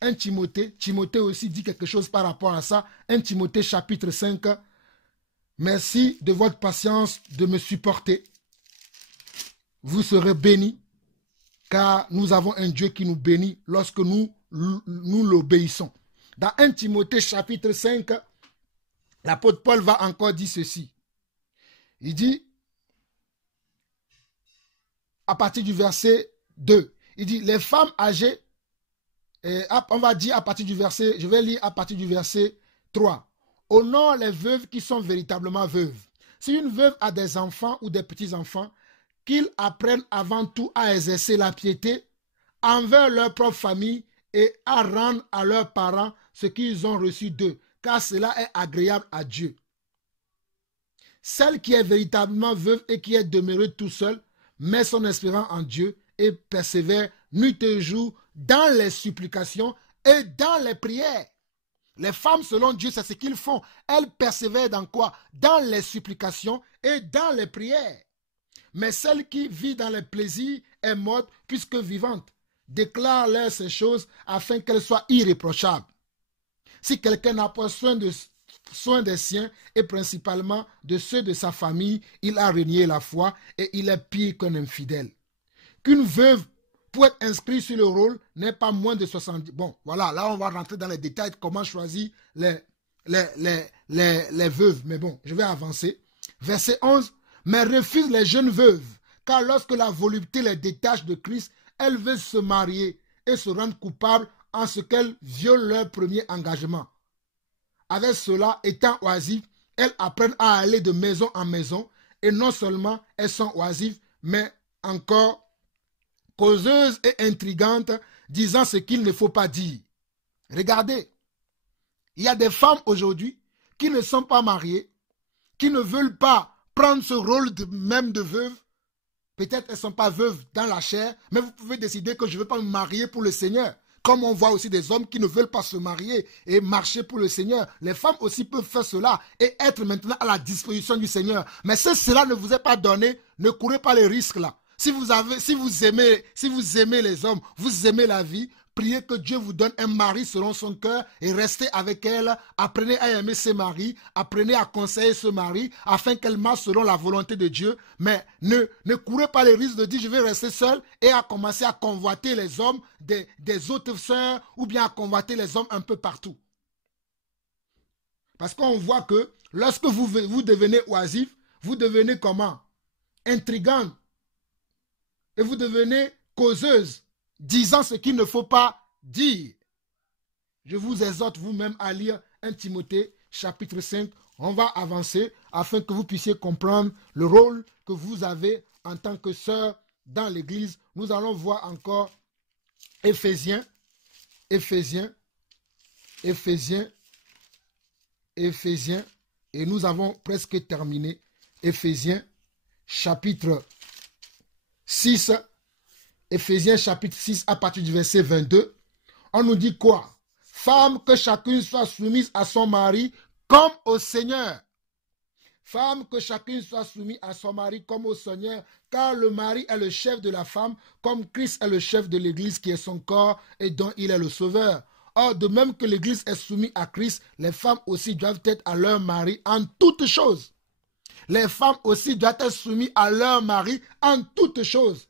1 Timothée aussi dit quelque chose par rapport à ça. 1 Timothée chapitre 5. Merci de votre patience de me supporter. Vous serez bénis, car nous avons un Dieu qui nous bénit lorsque nous l'obéissons. Dans 1 Timothée chapitre 5, l'apôtre Paul va encore dire ceci. Il dit, à partir du verset 2, il dit, les femmes âgées, on va dire à partir du verset, je vais lire à partir du verset 3. Honore les veuves qui sont véritablement veuves. Si une veuve a des enfants ou des petits-enfants, qu'ils apprennent avant tout à exercer la piété envers leur propre famille et à rendre à leurs parents ce qu'ils ont reçu d'eux, car cela est agréable à Dieu. Celle qui est véritablement veuve et qui est demeurée tout seule, met son espérance en Dieu et persévère nuit et jour dans les supplications et dans les prières. Les femmes, selon Dieu, c'est ce qu'ils font. Elles persévèrent dans quoi? Dans les supplications et dans les prières. Mais celle qui vit dans les plaisirs est morte puisque vivante. Déclare-leur ces choses afin qu'elles soient irréprochables. Si quelqu'un n'a pas soin des siens et principalement de ceux de sa famille, il a renié la foi et il est pire qu'un infidèle. Qu'une veuve, pour être inscrit sur le rôle, n'est pas moins de 70. Bon, voilà, là on va rentrer dans les détails de comment choisir les veuves. Mais bon, je vais avancer. Verset 11. Mais refuse les jeunes veuves, car lorsque la volupté les détache de Christ, elles veulent se marier et se rendre coupables en ce qu'elles violent leur premier engagement. Avec cela, étant oisives, elles apprennent à aller de maison en maison, et non seulement elles sont oisives, mais encore causeuses et intrigantes, disant ce qu'il ne faut pas dire. Regardez, il y a des femmes aujourd'hui qui ne sont pas mariées, qui ne veulent pas prendre ce rôle même de veuve. Peut-être elles ne sont pas veuves dans la chair, mais vous pouvez décider que je ne veux pas me marier pour le Seigneur. Comme on voit aussi des hommes qui ne veulent pas se marier et marcher pour le Seigneur. Les femmes aussi peuvent faire cela et être maintenant à la disposition du Seigneur. Mais si cela ne vous est pas donné, ne courez pas les risques là. Si vous aimez les hommes, vous aimez la vie, priez que Dieu vous donne un mari selon son cœur et restez avec elle. Apprenez à aimer ses maris, apprenez à conseiller ce mari afin qu'elle marche selon la volonté de Dieu. Mais ne courez pas les risques de dire je vais rester seul et à commencer à convoiter les hommes des autres sœurs ou bien à convoiter les hommes un peu partout. Parce qu'on voit que lorsque vous devenez oisif, vous devenez comment? Intrigant. Et vous devenez causeuse, disant ce qu'il ne faut pas dire. Je vous exhorte vous-même à lire 1 Timothée chapitre 5. On va avancer afin que vous puissiez comprendre le rôle que vous avez en tant que sœur dans l'église. Nous allons voir encore Éphésiens. Et nous avons presque terminé. Éphésiens chapitre 6, Éphésiens chapitre 6 à partir du verset 22, on nous dit quoi? Femme, que chacune soit soumise à son mari comme au Seigneur. Femme, que chacune soit soumise à son mari comme au Seigneur, car le mari est le chef de la femme, comme Christ est le chef de l'Église qui est son corps et dont il est le sauveur. Or, de même que l'Église est soumise à Christ, les femmes aussi doivent être à leur mari en toutes choses. Les femmes aussi doivent être soumises à leur mari en toutes choses.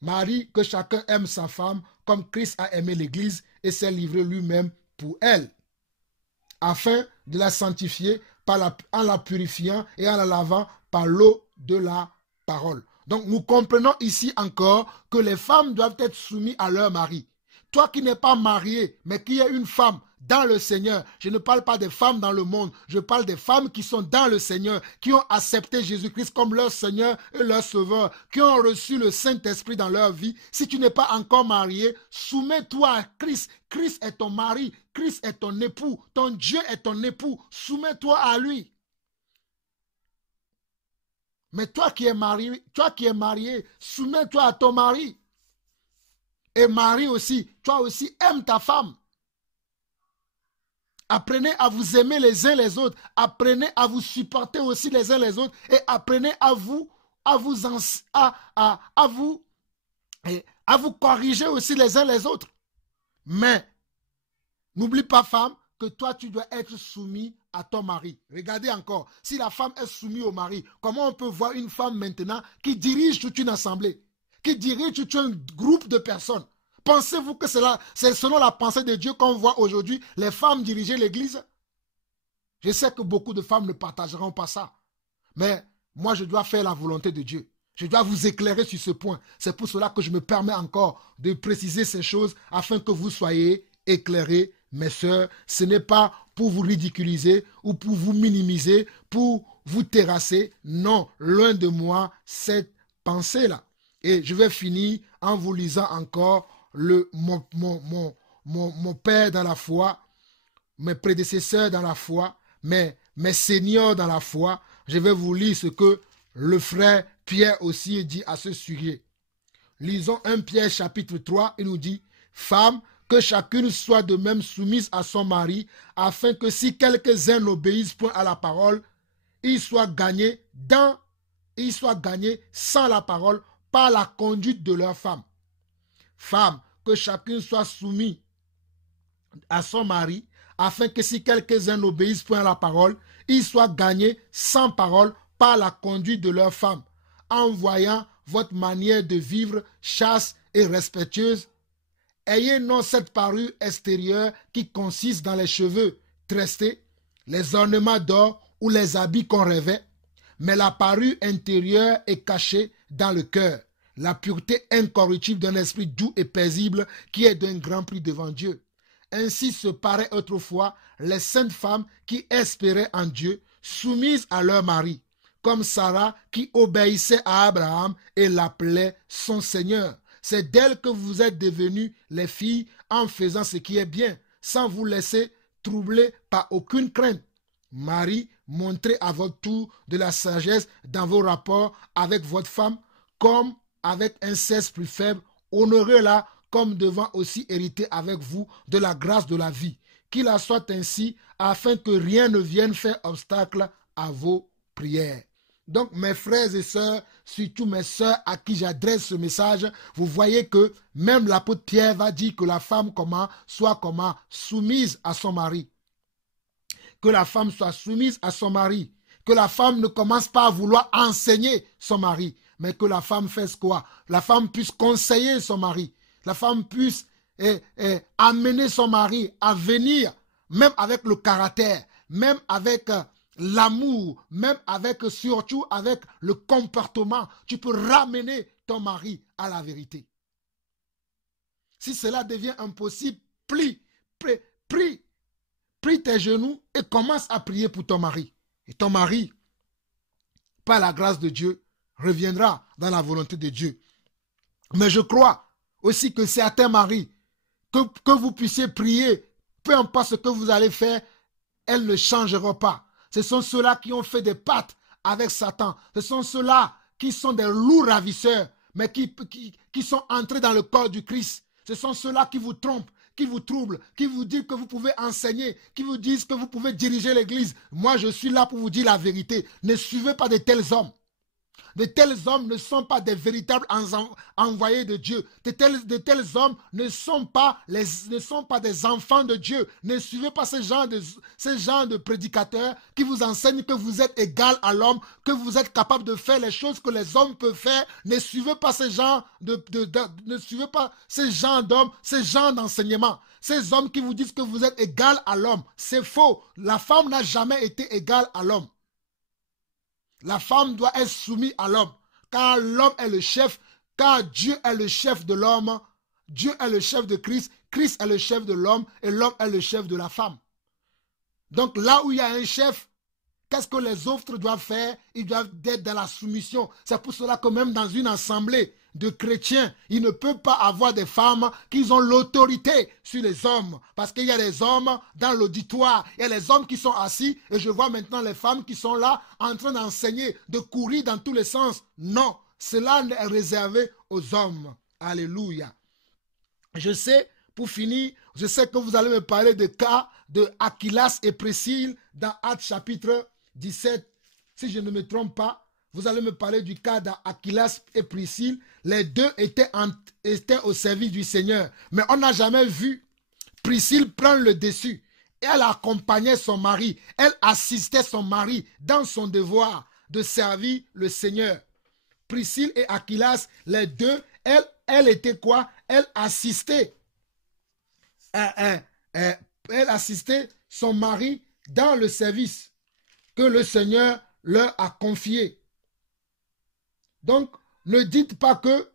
Mari, que chacun aime sa femme comme Christ a aimé l'Église et s'est livré lui-même pour elle, afin de la sanctifier en la purifiant et en la lavant par l'eau de la parole. Donc nous comprenons ici encore que les femmes doivent être soumises à leur mari. Toi qui n'es pas marié, mais qui es une femme dans le Seigneur, je ne parle pas des femmes dans le monde, je parle des femmes qui sont dans le Seigneur, qui ont accepté Jésus-Christ comme leur Seigneur et leur Sauveur, qui ont reçu le Saint-Esprit dans leur vie. Si tu n'es pas encore marié, soumets-toi à Christ. Christ est ton mari, Christ est ton époux, ton Dieu est ton époux. Soumets-toi à lui. Mais toi qui es marié, soumets-toi à ton mari. Et mari aussi, toi aussi aime ta femme. Apprenez à vous aimer les uns les autres. Apprenez à vous supporter aussi les uns les autres. Et apprenez à vous corriger aussi les uns les autres. Mais, n'oublie pas, femme, que toi, tu dois être soumis à ton mari. Regardez encore, si la femme est soumise au mari, comment on peut voir une femme maintenant qui dirige toute une assemblée, qui dirige tout un groupe de personnes? Pensez-vous que c'est selon la pensée de Dieu qu'on voit aujourd'hui les femmes diriger l'église? Je sais que beaucoup de femmes ne partageront pas ça. Mais moi, je dois faire la volonté de Dieu. Je dois vous éclairer sur ce point. C'est pour cela que je me permets encore de préciser ces choses afin que vous soyez éclairés, mes sœurs. Ce n'est pas pour vous ridiculiser ou pour vous minimiser, pour vous terrasser. Non, loin de moi cette pensée-là. Et je vais finir en vous lisant encore mon père dans la foi, mes prédécesseurs dans la foi, mes seigneurs dans la foi. Je vais vous lire ce que le frère Pierre aussi dit à ce sujet. Lisons 1 Pierre chapitre 3, il nous dit: Femmes, que chacune soit de même soumise à son mari, afin que si quelques-uns n'obéissent point à la parole, ils soient gagnés sans la parole par la conduite de leur femme. Femmes, que chacune soit soumise à son mari, afin que si quelques-uns n'obéissent point à la parole, ils soient gagnés sans parole par la conduite de leur femme, en voyant votre manière de vivre chaste et respectueuse. Ayez non cette parure extérieure qui consiste dans les cheveux trestés, les ornements d'or ou les habits qu'on revêt, mais la parure intérieure est cachée dans le cœur, la pureté incorruptible d'un esprit doux et paisible qui est d'un grand prix devant Dieu. Ainsi se paraît autrefois les saintes femmes qui espéraient en Dieu, soumises à leur mari, comme Sarah qui obéissait à Abraham et l'appelait son Seigneur. C'est d'elle que vous êtes devenues les filles en faisant ce qui est bien, sans vous laisser troubler par aucune crainte. Marie, montrez à votre tour de la sagesse dans vos rapports avec votre femme, comme avec un sexe plus faible, honorez-la comme devant aussi hériter avec vous de la grâce de la vie. Qu'il en soit ainsi, afin que rien ne vienne faire obstacle à vos prières. Donc, mes frères et sœurs, surtout mes sœurs à qui j'adresse ce message, vous voyez que même l'apôtre Pierre va dire que la femme soit soumise à son mari. Que la femme soit soumise à son mari. Que la femme ne commence pas à vouloir enseigner son mari, mais que la femme fasse quoi? La femme puisse conseiller son mari. La femme puisse amener son mari à venir, même avec le caractère, même avec l'amour, même surtout avec le comportement. Tu peux ramener ton mari à la vérité. Si cela devient impossible, plie tes genoux et commence à prier pour ton mari. Et ton mari, par la grâce de Dieu, reviendra dans la volonté de Dieu. Mais je crois aussi que certains maris, que vous puissiez prier, peu importe ce que vous allez faire, elles ne changeront pas. Ce sont ceux-là qui ont fait des pactes avec Satan. Ce sont ceux-là qui sont des loups ravisseurs, mais qui qui sont entrés dans le corps du Christ. Ce sont ceux-là qui vous trompent, qui vous troublent, qui vous disent que vous pouvez enseigner, qui vous disent que vous pouvez diriger l'église. Moi, je suis là pour vous dire la vérité. Ne suivez pas de tels hommes. De tels hommes ne sont pas des véritables envoyés de Dieu. De tels hommes ne sont pas des enfants de Dieu. Ne suivez pas ces gens de prédicateurs qui vous enseignent que vous êtes égal à l'homme, que vous êtes capable de faire les choses que les hommes peuvent faire. Ne suivez pas ces gens ne suivez pas ces gens d'hommes, ces gens d'enseignement. Ces hommes qui vous disent que vous êtes égal à l'homme. C'est faux. La femme n'a jamais été égale à l'homme. La femme doit être soumise à l'homme, car l'homme est le chef, car Dieu est le chef de l'homme, Dieu est le chef de Christ, Christ est le chef de l'homme et l'homme est le chef de la femme. Donc là où il y a un chef, qu'est-ce que les autres doivent faire? Ils doivent être dans la soumission. C'est pour cela que même dans une assemblée de chrétiens, il ne peut pas avoir des femmes qui ont l'autorité sur les hommes. Parce qu'il y a des hommes dans l'auditoire, il y a les hommes qui sont assis et je vois maintenant les femmes qui sont là en train d'enseigner, de courir dans tous les sens. Non, cela est réservé aux hommes. Alléluia. Je sais, pour finir, je sais que vous allez me parler de cas de Aquilas et Priscille dans Actes chapitre 17. Si je ne me trompe pas, vous allez me parler du cas d'Aquilas et Priscille. Les deux étaient au service du Seigneur. Mais on n'a jamais vu Priscille prendre le dessus. Elle accompagnait son mari. Elle assistait son mari dans son devoir de servir le Seigneur. Priscille et Aquilas, les deux, elle était quoi? Elle assistait. Elle assistait son mari dans le service que le Seigneur leur a confié. Donc, ne dites pas que,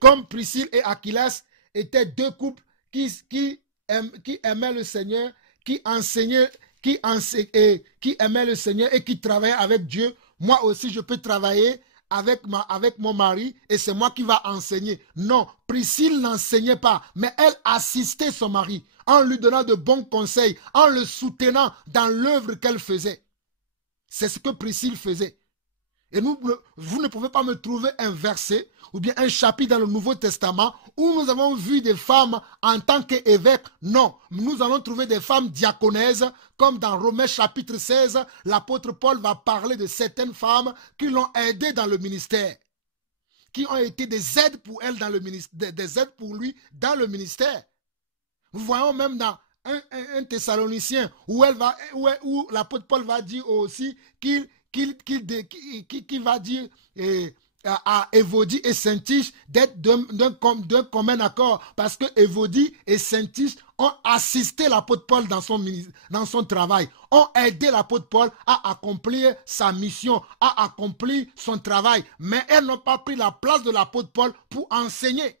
comme Priscille et Aquilas étaient deux couples qui aimaient le Seigneur, qui aimaient le Seigneur et qui travaillaient avec Dieu, moi aussi je peux travailler avec mon mari et c'est moi qui va enseigner. Non, Priscille n'enseignait pas, mais elle assistait son mari en lui donnant de bons conseils, en le soutenant dans l'œuvre qu'elle faisait. C'est ce que Priscille faisait. Et vous ne pouvez pas me trouver un verset ou bien un chapitre dans le Nouveau Testament où nous avons vu des femmes en tant qu'évêques. Non, nous allons trouver des femmes diaconesses comme dans Romains chapitre 16, l'apôtre Paul va parler de certaines femmes qui l'ont aidé dans le ministère, qui ont été des aides pour elle dans le ministère, des aides pour lui dans le ministère. Nous voyons même dans un Thessalonicien où l'apôtre Paul va dire aussi qu'il va dire à Évodie et Syntyche d'être d'un commun accord, parce que Évodie et Syntyche ont assisté l'apôtre Paul dans son travail, ont aidé l'apôtre Paul à accomplir sa mission, à accomplir son travail, mais elles n'ont pas pris la place de l'apôtre Paul pour enseigner.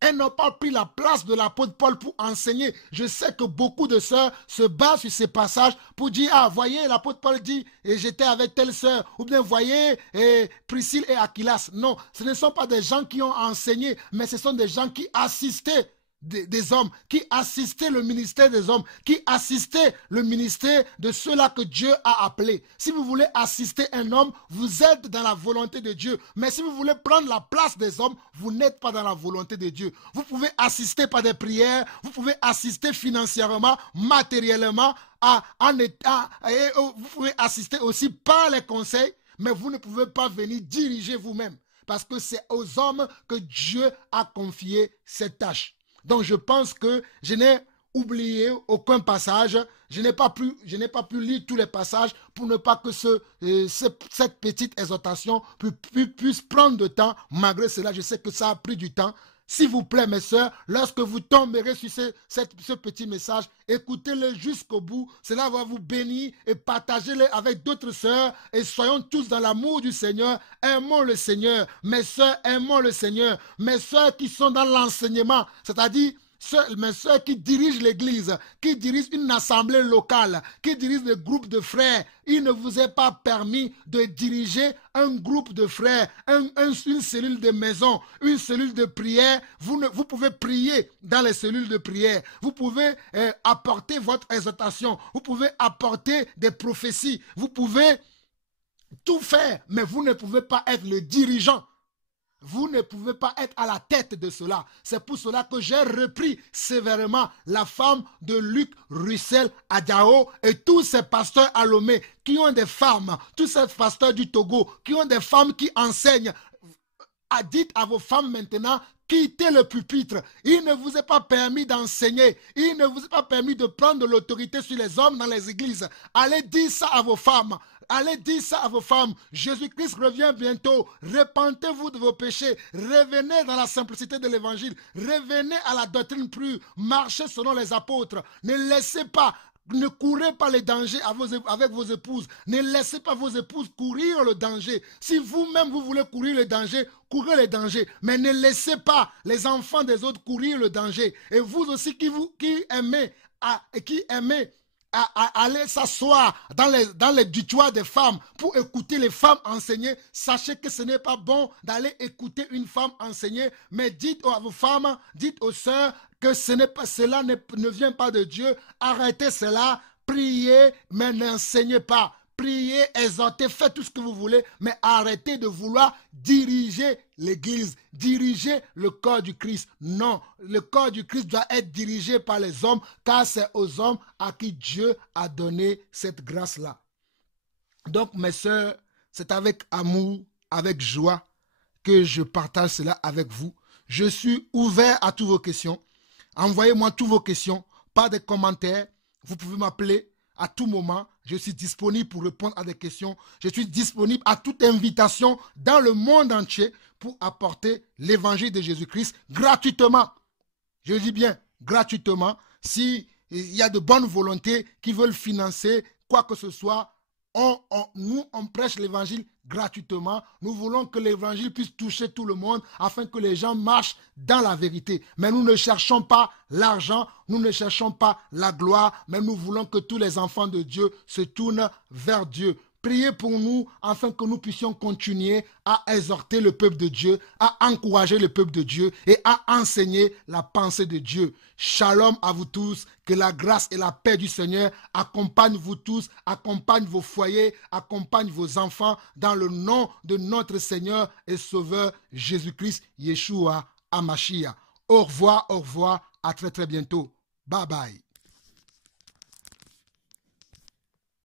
Elles n'ont pas pris la place de l'apôtre Paul pour enseigner. Je sais que beaucoup de sœurs se basent sur ces passages pour dire, ah, voyez, l'apôtre Paul dit, et j'étais avec telle sœur. Ou bien, voyez, Priscille et Aquilas. Non, ce ne sont pas des gens qui ont enseigné, mais ce sont des gens qui assistaient des hommes, qui assistaient le ministère des hommes, qui assistaient le ministère de ceux-là que Dieu a appelés. Si vous voulez assister un homme, vous êtes dans la volonté de Dieu. Mais si vous voulez prendre la place des hommes, vous n'êtes pas dans la volonté de Dieu. Vous pouvez assister par des prières, vous pouvez assister financièrement, matériellement, et vous pouvez assister aussi par les conseils, mais vous ne pouvez pas venir diriger vous-même, parce que c'est aux hommes que Dieu a confié cette tâche. Donc je pense que je n'ai oublié aucun passage, je n'ai pas pu lire tous les passages pour ne pas que cette petite exhortation puisse prendre de temps. Malgré cela, je sais que ça a pris du temps. S'il vous plaît, mes sœurs, lorsque vous tomberez sur ce petit message, écoutez-le jusqu'au bout. Cela va vous bénir et partagez-le avec d'autres sœurs. Et soyons tous dans l'amour du Seigneur. Aimons le Seigneur. Mes sœurs, aimons le Seigneur. Mes sœurs qui sont dans l'enseignement, c'est-à-dire mes sœurs qui dirigent l'église, qui dirigent une assemblée locale, qui dirigent des groupes de frères, il ne vous est pas permis de diriger un groupe de frères, une cellule de maison, une cellule de prière. Vous pouvez prier dans les cellules de prière. Vous pouvez apporter votre exhortation. Vous pouvez apporter des prophéties. Vous pouvez tout faire, mais vous ne pouvez pas être le dirigeant Vous ne pouvez pas être à la tête de cela. C'est pour cela que j'ai repris sévèrement la femme de Luc Russell Adjao et tous ces pasteurs à Lomé qui ont des femmes, tous ces pasteurs du Togo qui ont des femmes qui enseignent. Dites à vos femmes maintenant, quittez le pupitre. Il ne vous est pas permis d'enseigner. Il ne vous est pas permis de prendre l'autorité sur les hommes dans les églises. Allez dire ça à vos femmes. Allez dire ça à vos femmes. Jésus-Christ revient bientôt. Repentez-vous de vos péchés. Revenez dans la simplicité de l'évangile. Revenez à la doctrine pure. Marchez selon les apôtres. Ne laissez pas. Ne courez pas les dangers avec vos épouses. Ne laissez pas vos épouses courir le danger. Si vous-même vous voulez courir le danger, courez le danger. Mais ne laissez pas les enfants des autres courir le danger. Et vous aussi qui aimez à aller s'asseoir dans les dutoirs des femmes pour écouter les femmes enseigner, sachez que ce n'est pas bon d'aller écouter une femme enseigner, mais dites à vos femmes, dites aux sœurs que cela ne vient pas de Dieu, arrêtez cela, priez, mais n'enseignez pas. Priez, exhortez, faites tout ce que vous voulez, mais arrêtez de vouloir diriger l'Église, diriger le corps du Christ. Non, le corps du Christ doit être dirigé par les hommes, car c'est aux hommes à qui Dieu a donné cette grâce-là. Donc, mes sœurs, c'est avec amour, avec joie que je partage cela avec vous. Je suis ouvert à toutes vos questions. Envoyez-moi toutes vos questions, pas de commentaires. Vous pouvez m'appeler à tout moment. Je suis disponible pour répondre à des questions. Je suis disponible à toute invitation dans le monde entier pour apporter l'évangile de Jésus-Christ gratuitement. Je dis bien gratuitement. S'il y a de bonnes volontés qui veulent financer quoi que ce soit, nous, on prêche l'évangile gratuitement. Nous voulons que l'évangile puisse toucher tout le monde afin que les gens marchent dans la vérité. Mais nous ne cherchons pas l'argent, nous ne cherchons pas la gloire, mais nous voulons que tous les enfants de Dieu se tournent vers Dieu. Priez pour nous afin que nous puissions continuer à exhorter le peuple de Dieu, à encourager le peuple de Dieu et à enseigner la pensée de Dieu. Shalom à vous tous, que la grâce et la paix du Seigneur accompagnent vous tous, accompagnent vos foyers, accompagnent vos enfants dans le nom de notre Seigneur et Sauveur Jésus-Christ, Yeshua HaMashiach. Au revoir, à très très bientôt. Bye bye.